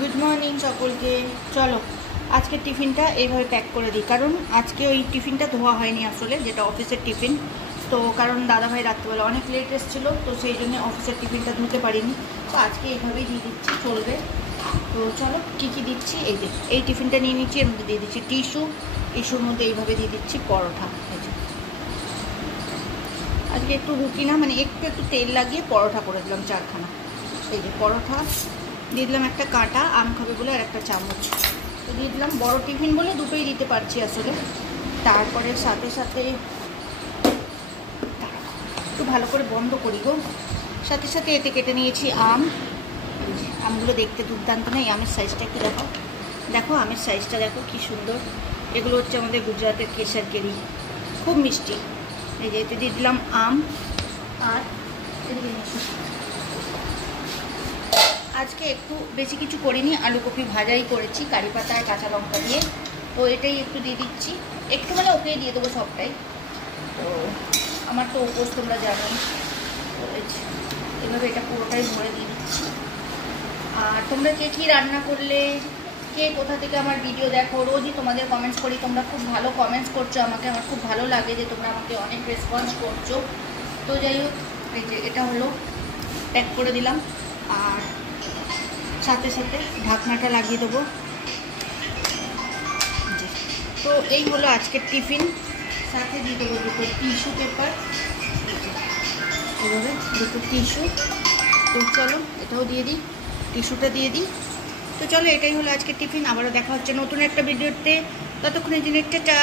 Good morning সকলকে। চলো আজকে টিফিনটা এইভাবে প্যাক করে দিই, কারণ আজকে ওই টিফিনটা ধোয়া হয়নি আসলে, যেটা অফিসের টিফিন। তো কারণ দাদাভাই রাত্রিবেলা অনেক লেট এসেছিলো, তো সেই জন্য অফিসের টিফিনটা ধুতে পারিনি। তো আজকে এইভাবেই দিয়ে দিচ্ছি, চলবে। তো চলো কী কী দিচ্ছি, এই যে এই টিফিনটা নিয়ে নিচ্ছি, এর মধ্যে দিয়ে দিচ্ছি টিস্যুর মধ্যে এইভাবে দিয়ে দিচ্ছি পরোটা। এই যে আজকে একটু রুটি না, মানে একটু তেল লাগিয়ে পরোটা করে দিলাম 4খানা। এই যে পরোটা দিয়ে দিলাম, একটা কাঁটা আম খাবে বলে আর একটা চামচ তো দিয়ে দিলাম। বড় টিফিন বলে দুটোই দিতে পারছি আসলে। তারপরে সাথে সাথে একটু ভালো করে বন্ধ করি গো, সাথে সাথে এতে কেটে নিয়েছি আম। আমগুলো দেখতে দুর্দান্ত না, এই আমের সাইজটা একটু দেখো, দেখো আমের সাইজটা দেখো কি সুন্দর। এগুলো হচ্ছে আমাদের গুজরাটের কেশর কেরি, খুব মিষ্টি। এই যে এতে দিয়ে দিলাম আম। আর আজকে একটু বেশি কিছু করিনি, আলু কপি ভাজাই করেছি কারি পাতায় কাঁচা লঙ্কা দিয়ে। তো এটাই একটু দিয়ে দিচ্ছি, একটু মানে ওকেই দিয়ে দেবো সবটাই। তো আমার তো উপোস তোমরা জানোই, এভাবে এটা পুরোটাই ভরে দিয়ে দিচ্ছি। আর তোমরা কে কী রান্না করলে, কে কোথা থেকে আমার ভিডিও দেখো, রোজই তোমাদের কমেন্টস করি, তোমরা খুব ভালো কমেন্টস করছো আমাকে, আমার খুব ভালো লাগে যে তোমরা আমাকে অনেক রেসপন্স করছো। তো যাই হোক, এই যে এটা হলো প্যাক করে দিলাম, আর সাথে সাথে ঢাকনাটা লাগিয়ে দেবো। তো এই হলো আজকের টিফিন, সাথে দিয়ে দেবো দুটো টিস্যু পেপার, এভাবে দুটো টিস্যু। তো চলো এটাও দিয়ে দিই, টিস্যুটা দিয়ে দিই। তো চলো এটাই হলো আজকের টিফিন, আবারও দেখা হচ্ছে নতুন একটা ভিডিওতে, ততক্ষণের জন্য টাটা।